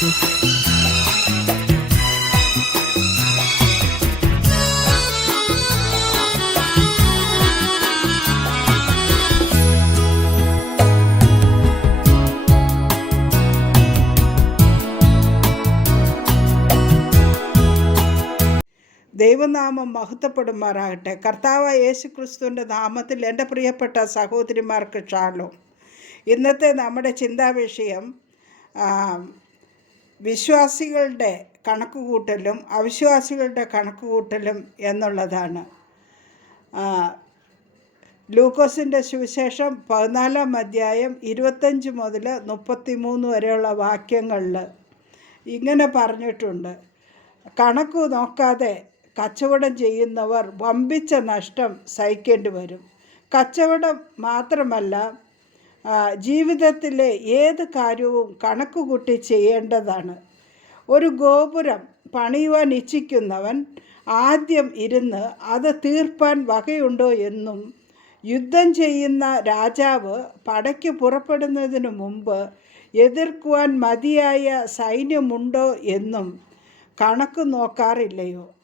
ദൈവനാമം മഹത്വപ്പെടുമാറാകട്ടെ. കർത്താവ് യേശു ക്രിസ്തുവിന്റെ നാമത്തിൽ എന്റെ പ്രിയപ്പെട്ട സഹോദരിമാർക്ക് ഷാലോ. ഇന്നത്തെ നമ്മുടെ ചിന്താവിഷയം ആ, വിശ്വാസികളുടെ കണക്കുകൂട്ടലും അവിശ്വാസികളുടെ കണക്കുകൂട്ടലും എന്നുള്ളതാണ്. ലൂക്കോസിന്റെ സുവിശേഷം പതിനാലാം അധ്യായം ഇരുപത്തഞ്ച് മുതൽ മുപ്പത്തി മൂന്ന് വരെയുള്ള വാക്യങ്ങളിൽ ഇങ്ങനെ പറഞ്ഞിട്ടുണ്ട്. കണക്ക് നോക്കാതെ കച്ചവടം ചെയ്യുന്നവർ വമ്പിച്ച നഷ്ടം സഹിക്കേണ്ടി വരും. കച്ചവടം മാത്രമല്ല ജീവിതത്തിലെ ഏത് കാര്യവും കണക്കുകൂട്ടി ചെയ്യേണ്ടതാണ്. ഒരു ഗോപുരം പണിയുവാൻ ഇച്ഛിക്കുന്നവൻ ആദ്യം ഇരുന്ന് അത് തീർപ്പാൻ വകയുണ്ടോ എന്നും യുദ്ധം ചെയ്യുന്ന രാജാവ് പടയ്ക്ക് പുറപ്പെടുന്നതിന് മുമ്പ് എതിർക്കുവാൻ മതിയായ സൈന്യമുണ്ടോ എന്നും കണക്ക് നോക്കാറില്ലയോ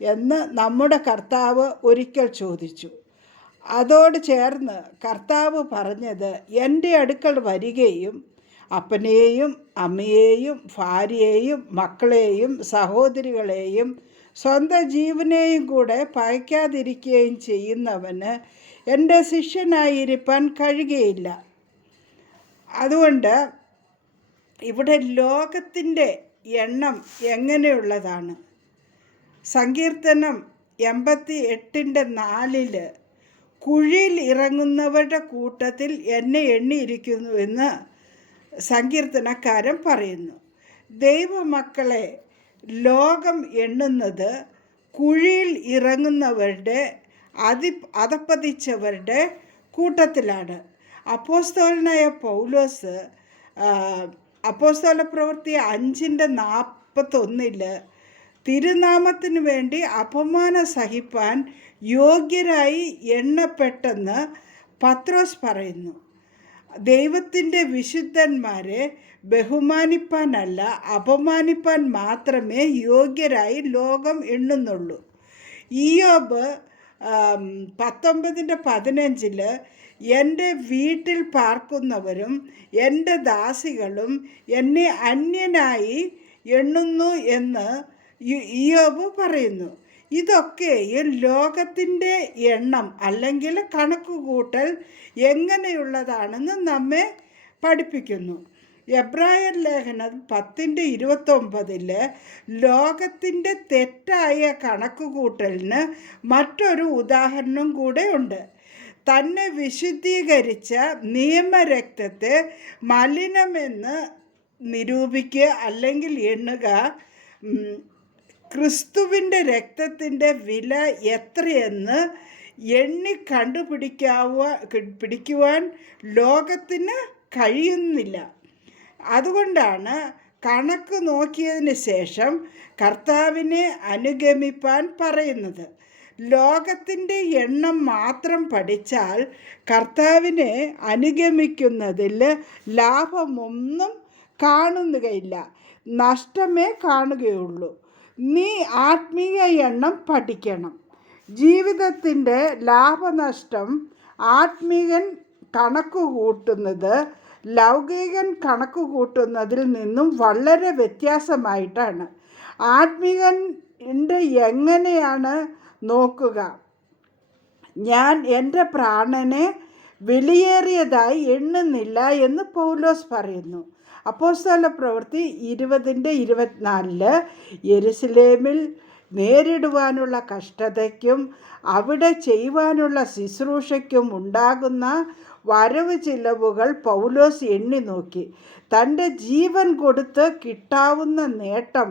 എന്ന് നമ്മുടെ കർത്താവ് ഒരിക്കൽ ചോദിച്ചു. അതോട് ചേർന്ന് കർത്താവ് പറഞ്ഞത് എന്റെ അടുക്കൽ വരികയും അപ്പനെയും അമ്മയെയും ഭാര്യയെയും മക്കളെയും സഹോദരികളെയും സ്വന്തം ജീവനെയും കൂടെ പയക്കാതിരിക്കുകയും ചെയ്യുന്നവന് എന്റെ ശിഷ്യനായിരിക്കാൻ കഴിയുകയില്ല. അതുകൊണ്ട് ഇവിടെ ലോകത്തിന്റെ എണ്ണം എങ്ങനെയുള്ളതാണ്? സങ്കീർത്തനം എൺപത്തി എട്ടിന്റെ നാലിൽ കുഴിയിൽ ഇറങ്ങുന്നവരുടെ കൂട്ടത്തിൽ എന്നെ എണ്ണിയിരിക്കുന്നു എന്ന് സങ്കീർത്തനക്കാരൻ പറയുന്നു. ദൈവമക്കളെ ലോകം എണ്ണുന്നത് കുഴിയിൽ ഇറങ്ങുന്നവരുടെ അതി അതപ്പതിച്ചവരുടെ കൂട്ടത്തിലാണ്. അപ്പോസ്തോലനായ പൗലോസ് അപ്പോസ്തോല അപ്പോസ്തല പ്രവൃത്തി അഞ്ചിന്റെ നാൽപ്പത്തൊന്നിൽ തിരുനാമത്തിന് വേണ്ടി അപമാന സഹിപ്പാൻ യോഗ്യരായി എണ്ണപ്പെട്ടെന്ന് പത്രോസ് പറയുന്നു. ദൈവത്തിന്റെ വിശുദ്ധന്മാരെ ബഹുമാനിപ്പാനല്ല അപമാനിപ്പാൻ മാത്രമേ യോഗ്യരായി ലോകം എണ്ണുന്നുള്ളൂ. ഇയോബ് ആം, പത്തൊമ്പതിന്റെ പതിനഞ്ചിൽ എന്റെ വീട്ടിൽ പാർക്കുന്നവരും എന്റെ ദാസികളും എന്നെ അന്യനായി എണ്ണുന്നു എന്ന് ഇയോബ് പറയുന്നു. ഇതൊക്കെയും ലോകത്തിന്റെ എണ്ണം അല്ലെങ്കിൽ കണക്കുകൂട്ടൽ എങ്ങനെയുള്ളതാണെന്ന് നമ്മെ പഠിപ്പിക്കുന്നു. എബ്രായർ ലേഖനം പത്തിന്റെ ഇരുപത്തൊമ്പതിൽ ലോകത്തിന്റെ തെറ്റായ കണക്കുകൂട്ടലിന് മറ്റൊരു ഉദാഹരണം കൂടെ ഉണ്ട്. തന്നെ വിശുദ്ധീകരിച്ച നിയമരക്തത്തെ മലിനമെന്ന് നിരൂപിക്കുക അല്ലെങ്കിൽ എണ്ണുക ക്രിസ്തുവിന്റെ രക്തത്തിന്റെ വില എത്രയെന്ന് എണ്ണി കണ്ടുപിടിക്കാവ പിടിക്കുവാൻ ലോകത്തിന് കഴിയുന്നില്ല. അതുകൊണ്ടാണ് കണക്ക് നോക്കിയതിന് ശേഷം കർത്താവിനെ അനുഗമിപ്പാൻ പറയുന്നത്. ലോകത്തിന്റെ എണ്ണം മാത്രം പഠിച്ചാൽ കർത്താവിനെ അനുഗമിക്കുന്നതിൽ ലാഭമൊന്നും കാണുകയില്ല നഷ്ടമേ കാണുകയുള്ളൂ. നീ ആത്മീയ എണ്ണം പഠിക്കണം. ജീവിതത്തിന്റെ ലാഭനഷ്ടം ആത്മീയൻ കണക്ക് കൂട്ടുന്നത് ലൗകികൻ കണക്ക് കൂട്ടുന്നതിൽ നിന്നും വളരെ വ്യത്യാസമായിട്ടാണ്. ആത്മീയന്റെ എങ്ങനെയാണ് നോക്കുക? ഞാൻ എന്റെ പ്രാണനെ വിലയേറിയതായി എണ്ണുന്നില്ല എന്ന് പൗലോസ് പറയുന്നു. അപ്പോസ്തല പ്രവൃത്തി ഇരുപതിന്റെ ഇരുപത്തിനാലിൽ യെരുസലേമിൽ നേരിടുവാനുള്ള കഷ്ടതയ്ക്കും അവിടെ ചെയ്യുവാനുള്ള ശുശ്രൂഷയ്ക്കും ഉണ്ടാകുന്ന വരവ് ചിലവുകൾ പൗലോസ് എണ്ണി നോക്കി. തന്റെ ജീവൻ കൊടുത്ത് കിട്ടാവുന്ന നേട്ടം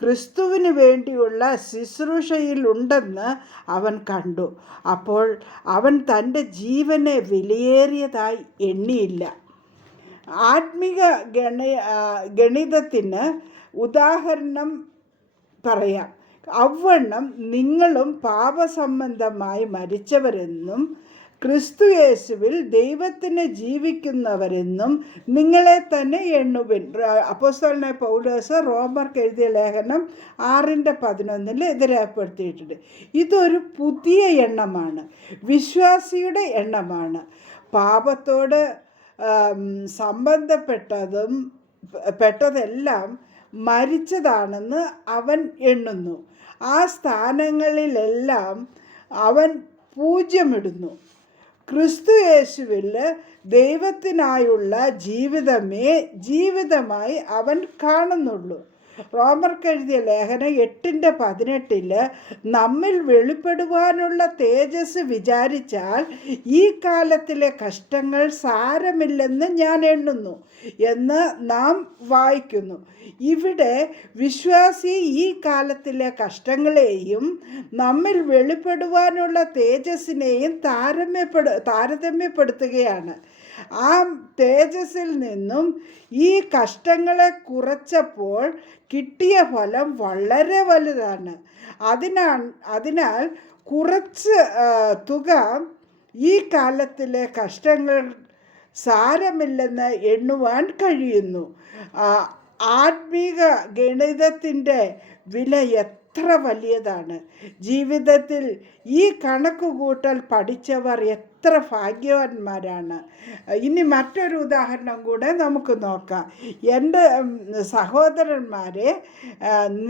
ക്രിസ്തുവിന് വേണ്ടിയുള്ള ശുശ്രൂഷയിലുണ്ടെന്ന് അവൻ കണ്ടു. അപ്പോൾ അവൻ തന്റെ ജീവനെ വിലയേറിയതായി എണ്ണിയില്ല. ആത്മിക ഗണ ഗണിതത്തിന് ഉദാഹരണം പറയാം. അവണ്ണം നിങ്ങളും പാപസംബന്ധമായി മരിച്ചവരെന്നും ക്രിസ്തു യേശുവിൽ ദൈവത്തിന് ജീവിക്കുന്നവരെന്നും നിങ്ങളെ തന്നെ എണ്ണുവിൻ. അപ്പോസ്തലനായ പൗലോസ് റോമർക്ക് എഴുതിയ ലേഖനം ആറിന്റെ പതിനൊന്നിൽ ഇത് രേഖപ്പെടുത്തിയിട്ടുണ്ട് ഇതൊരു പുതിയ എണ്ണമാണ്. വിശ്വാസിയുടെ എണ്ണമാണ്. പാപത്തോട് സംബന്ധപ്പെട്ടതും പെട്ടതെല്ലാം മരിച്ചതാണെന്ന് അവൻ എണ്ണുന്നു. ആ സ്ഥാനങ്ങളിലെല്ലാം അവൻ പൂജ്യമിടുന്നു. ക്രിസ്തു യേശുവിൽ ദൈവത്തിനായുള്ള ജീവിതമേ ജീവിതമായി അവൻ കാണുന്നുള്ളൂ. റോമർക്ക് എഴുതിയ ലേഖനം എട്ടിന്റെ പതിനെട്ടിൽ നമ്മിൽ വെളിപ്പെടുവാനുള്ള തേജസ് വിചാരിച്ചാൽ ഈ കാലത്തിലെ കഷ്ടങ്ങൾ സാരമില്ലെന്ന് ഞാൻ എണ്ണുന്നു എന്ന് നാം വായിക്കുന്നു. ഇവിടെ വിശ്വാസി ഈ കാലത്തിലെ കഷ്ടങ്ങളെയും നമ്മിൽ വെളിപ്പെടുവാനുള്ള തേജസ്സിനെയും താരമ്യപ്പെടു താരതമ്യപ്പെടുത്തുകയാണ്. ആ തേജസ്സിൽ നിന്നും ഈ കഷ്ടങ്ങളെ കുറച്ചപ്പോൾ കിട്ടിയ ഫലം വളരെ വലുതാണ്. അതിനാൽ അതിനാൽ കുറച്ച് തുക ഈ കാലത്തിലെ കഷ്ടങ്ങൾ സാരമില്ലെന്ന് എണ്ണുവാൻ കഴിയുന്നു. ആത്മീക ഗണിതത്തിന്റെ വില എത്ര വലിയതാണ്. ജീവിതത്തിൽ ഈ കണക്കുകൂട്ടൽ പഠിച്ചവർ എത്ര ഭാഗ്യവാന്മാരാണ്. ഇനി മറ്റൊരു ഉദാഹരണം കൂടെ നമുക്ക് നോക്കാം. എന്റെ സഹോദരന്മാരെ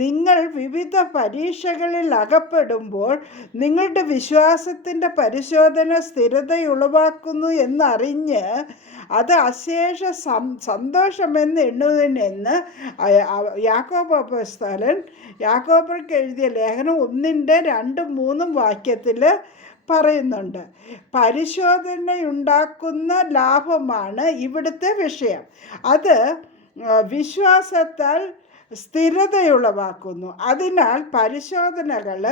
നിങ്ങൾ വിവിധ പരീക്ഷകളിൽ അകപ്പെടുമ്പോൾ നിങ്ങളുടെ വിശ്വാസത്തിന്റെ പരിശോധന സ്ഥിരതയുളവാക്കുന്നു എന്നറിഞ്ഞ് അത് അശേഷ സം സന്തോഷമെന്ന് എണ്ണുന്നതിനെന്ന് യാക്കോബ് അപ്പസ്തലൻ യാക്കോബർക്ക് എഴുതിയ ലേഖനം ഒന്നിന്റെ രണ്ടും മൂന്നും വാക്യത്തിൽ പറയുന്നുണ്ട്. പരിശോധനയുണ്ടാക്കുന്ന ലാഭമാണ് ഇവിടുത്തെ വിഷയം. അത് വിശ്വാസത്താൽ സ്ഥിരതയുളവാക്കുന്നു. അതിനാൽ പരിശോധനകൾ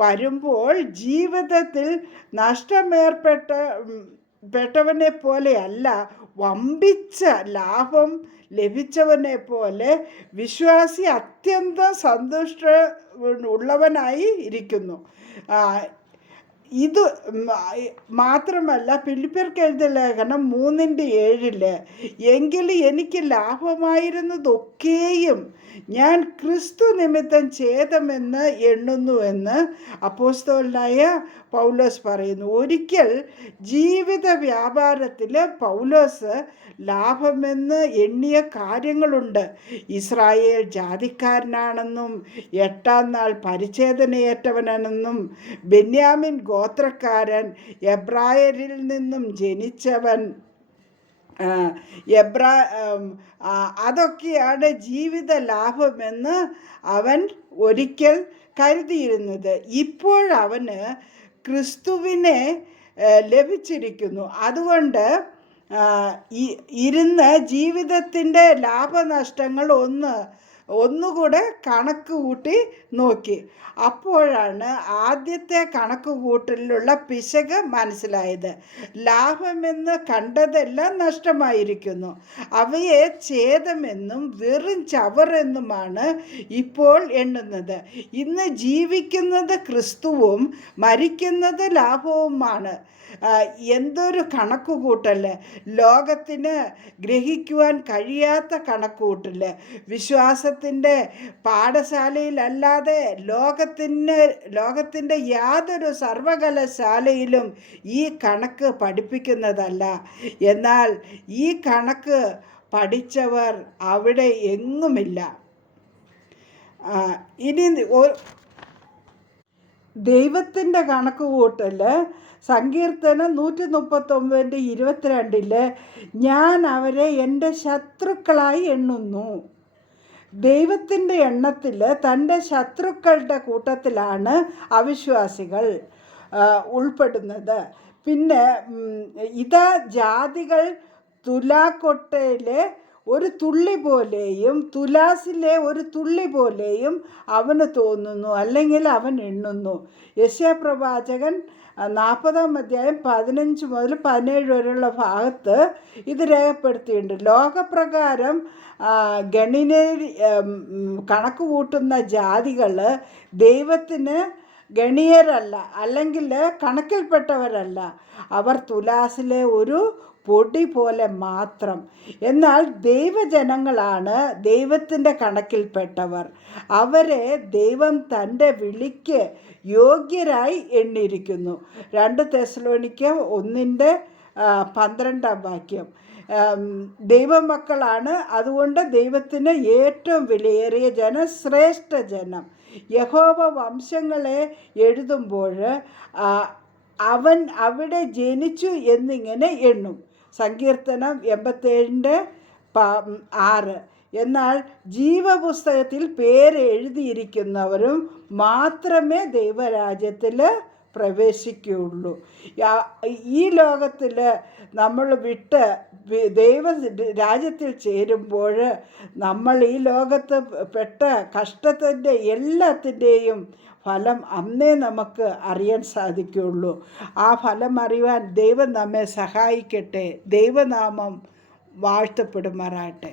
വരുമ്പോൾ ജീവിതത്തിൽ നഷ്ടമേർപ്പെട്ട പെട്ടവനെ പോലെയല്ല വമ്പിച്ച ലാഭം ലഭിച്ചവനെ പോലെ വിശ്വാസി അത്യന്തം സന്തുഷ്ട ഉള്ളവനായി ഇരിക്കുന്നു. ഇത് മാത്രമല്ല പിള്ളിപ്പേർക്ക് എഴുതിയ ലേഖനം മൂന്നിന്റെ ഏഴിൽ എങ്കിലും എനിക്ക് ലാഭമായിരുന്നതൊക്കെയും ഞാൻ ക്രിസ്തു നിമിത്തം ഛേദമെന്ന് എണ്ണുന്നുവെന്ന് അപ്പോസ്തോലനായ പൗലോസ് പറയുന്നു. ഒരിക്കൽ ജീവിത വ്യാപാരത്തിൽ പൗലോസ് ലാഭമെന്ന് എണ്ണിയ കാര്യങ്ങളുണ്ട്. ഇസ്രായേൽ ജാതിക്കാരനാണെന്നും എട്ടാം നാൾ പരിച്ഛേദനയേറ്റവനാണെന്നും ബെന്യാമിൻ ഗോത്രക്കാരൻ എബ്രായരിൽ നിന്നും ജനിച്ചവൻ. എബ്രാ അതൊക്കെയാണ് ജീവിത ലാഭമെന്ന് അവൻ ഒരിക്കൽ കരുതിയിരുന്നത്. ഇപ്പോഴവന് ക്രിസ്തുവിനെ ലഭിച്ചിരിക്കുന്നു. അതുകൊണ്ട് ഇരുന്ന് ജീവിതത്തിന്റെ ലാഭനഷ്ടങ്ങൾ ഒന്ന് ഒന്നുകൂടെ കണക്ക് കൂട്ടി നോക്കി. അപ്പോഴാണ് ആദ്യത്തെ കണക്ക് കൂട്ടലിലുള്ള പിശക് മനസ്സിലായത്. ലാഭമെന്ന് കണ്ടതെല്ലാം നഷ്ടമായിരിക്കുന്നു. അവയെ ഛേദമെന്നും വെറും ചവറെന്നുമാണ് ഇപ്പോൾ എണ്ണുന്നത്. ഇന്ന് ജീവിക്കുന്നത് ക്രിസ്തുവും മരിക്കുന്നത് ലാഭവുമാണ്. എന്തൊരു കണക്കുകൂട്ടൽ ലോകത്തിന് ഗ്രഹിക്കുവാൻ കഴിയാത്ത കണക്കുകൂട്ടൽ വിശ്വാസത്തിന്റെ പാഠശാലയിലല്ലാതെ ലോകത്തിന് ലോകത്തിന്റെ യാതൊരു സർവകലാശാലയിലും ഈ കണക്ക് പഠിപ്പിക്കുന്നതല്ല. എന്നാൽ ഈ കണക്ക് പഠിച്ചവർ അവിടെ എങ്ങുമില്ല. ഇനി ദൈവത്തിന്റെ കണക്ക് കൂട്ടൽ സങ്കീർത്തനം നൂറ്റി മുപ്പത്തൊമ്പതിന്റെ ഇരുപത്തിരണ്ടിൽ ഞാൻ അവരെ എന്റെ ശത്രുക്കളായി എണ്ണുന്നു. ദൈവത്തിന്റെ എണ്ണത്തിൽ തന്റെ ശത്രുക്കളുടെ കൂട്ടത്തിലാണ് അവിശ്വാസികൾ ഉൾപ്പെടുന്നത്. പിന്നെ ഇത ജാതികൾ തുലാക്കൊട്ടയിലെ ഒരു തുള്ളി പോലെയും തുലാസിലെ ഒരു തുള്ളി പോലെയും അവന് തോന്നുന്നു അല്ലെങ്കിൽ അവൻ എണ്ണുന്നു. യശപ്രവാചകൻ നാൽപ്പതാം അധ്യായം പതിനഞ്ച് മുതൽ പതിനേഴ് വരെയുള്ള ഭാഗത്ത് ഇത് രേഖപ്പെടുത്തിയിട്ടുണ്ട്. ലോകപ്രകാരം ഗണിനെ കണക്ക് കൂട്ടുന്ന ജാതികൾ ദൈവത്തിന് ഗണിയരല്ല അല്ലെങ്കിൽ കണക്കിൽപ്പെട്ടവരല്ല. അവർ തുലാസിലെ ഒരു പൊടി പോലെ മാത്രം. എന്നാൽ ദൈവജനങ്ങളാണ് ദൈവത്തിന്റെ കണക്കിൽപ്പെട്ടവർ. അവരെ ദൈവം തന്റെ വിളിക്ക് യോഗ്യരായി എണ്ണിയിരിക്കുന്നു. രണ്ട് തെസലോണിക്ക് ഒന്നിന്റെ പന്ത്രണ്ടാം വാക്യം. ദൈവമക്കളാണ് അതുകൊണ്ട് ദൈവത്തിന് ഏറ്റവും വിലയേറിയ ജനം ശ്രേഷ്ഠ ജനം. യഹോവ വംശങ്ങളെ എഴുതുമ്പോൾ അവൻ അവിടെ ജനിച്ചു എന്നിങ്ങനെ എണ്ണും. സങ്കീർത്തനം എൺപത്തേഴിന്റെ ആറ്. എന്നാൽ ജീവപുസ്തകത്തിൽ പേര് എഴുതിയിരിക്കുന്നവരും മാത്രമേ ദൈവരാജ്യത്തിൽ പ്രവേശിക്കുകയുള്ളൂ. ഈ ലോകത്തിൽ നമ്മൾ വിട്ട് ദൈവ രാജ്യത്തിൽ ചേരുമ്പോൾ നമ്മൾ ഈ ലോകത്ത് പെട്ട കഷ്ടത്തിന്റെ എല്ലാത്തിന്റെയും ഫലം അന്നേ നമുക്ക് അറിയാൻ സാധിക്കുകയുള്ളൂ. ആ ഫലം അറിയുവാൻ ദൈവം നമ്മെ സഹായിക്കട്ടെ. ദൈവനാമം വാഴ്ത്തപ്പെടുമാറാട്ടെ